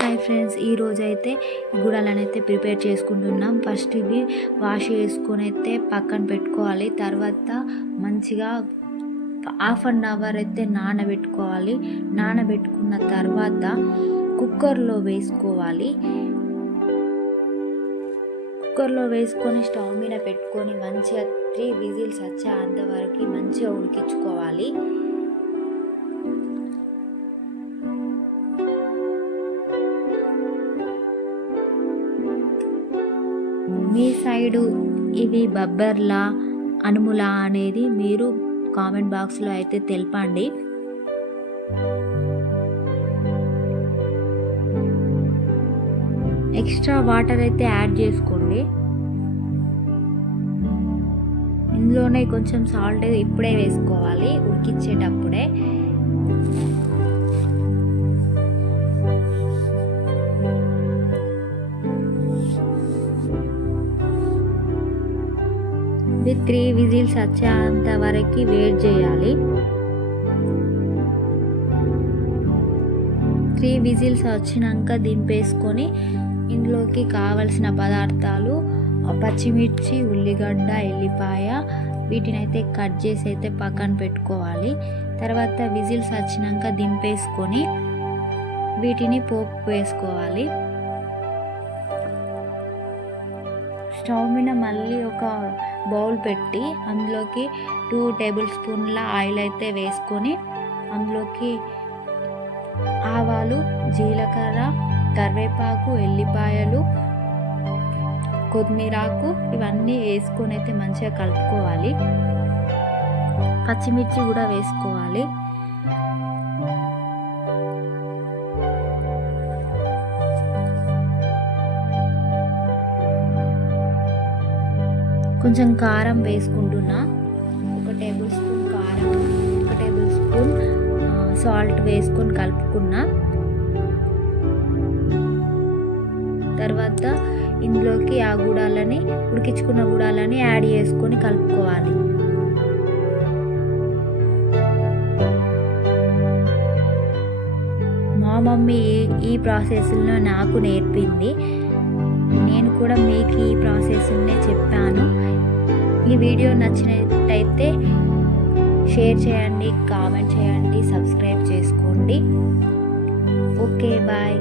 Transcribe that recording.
Hi friends, ఈరోజు అయితే గుడాలను అయితే ప్రిపేర్ చేసుకుంటున్నాం. ఫస్ట్ ఇవి వాష్ చేసుకొని అయితే పక్కన పెట్టుకోవాలి. తర్వాత మంచిగా హాఫ్ అన్ అవర్ అయితే నానబెట్టుకోవాలి. నానబెట్టుకున్న తర్వాత కుక్కర్లో వేసుకోవాలి. కుక్కర్లో వేసుకొని స్టవ్ మీద పెట్టుకొని మంచిగా 3 విజిల్స్ వచ్చేంతవరకు మంచిగా ఉడికించుకోవాలి. మీ సైడు ఇవి బబ్బర్లా అనుములా అనేది మీరు కామెంట్ బాక్స్లో అయితే తెలపండి. ఎక్స్ట్రా వాటర్ అయితే యాడ్ చేసుకోండి. ఇందులోనే కొంచెం సాల్ట్ ఇప్పుడే వేసుకోవాలి, ఉడికించేటప్పుడే. ఇది 3 విజిల్స్ వచ్చేంత వరకు వెయిట్ చేయాలి. 3 విజిల్స్ వచ్చినాక దింపేసుకొని ఇందులోకి కావలసిన పదార్థాలు పచ్చిమిర్చి, ఉల్లిగడ్డ, ఎల్లిపాయ వీటిని అయితే కట్ చేసి అయితే పక్కన పెట్టుకోవాలి. తర్వాత విజిల్స్ వచ్చినాక దింపేసుకొని వీటిని పోపు వేసుకోవాలి. స్టవ్ మీద మళ్ళీ ఒక బౌల్ పెట్టి అందులోకి 2 టేబుల్ స్పూన్ల ఆయిల్ అయితే వేసుకొని అందులోకి ఆవాలు, జీలకర్ర, కరివేపాకు, ఎల్లిపాయలు, కొత్తిమీరాకు ఇవన్నీ వేసుకొని అయితే మంచిగా కలుపుకోవాలి. పచ్చిమిర్చి కూడా వేసుకోవాలి. కొంచెం కారం వేసుకుంటున్నా. 1 టేబుల్ స్పూన్ కారం, 1 టేబుల్ స్పూన్ సాల్ట్ వేసుకొని కలుపుకున్నా. తర్వాత ఇందులోకి ఆ గుడాలని ఉడికించుకున్న గుడాలని యాడ్ చేసుకొని కలుపుకోవాలి. మా మమ్మీ ఈ ప్రాసెస్లో నాకు నేర్పింది. నేను కూడా మీకు ఈ ప్రాసెస్నే చెప్పాను. ఈ వీడియో నచ్చినట్టయితే షేర్ చేయండి, కామెంట్ చేయండి, సబ్స్క్రైబ్ చేసుకోండి. Okay, bye.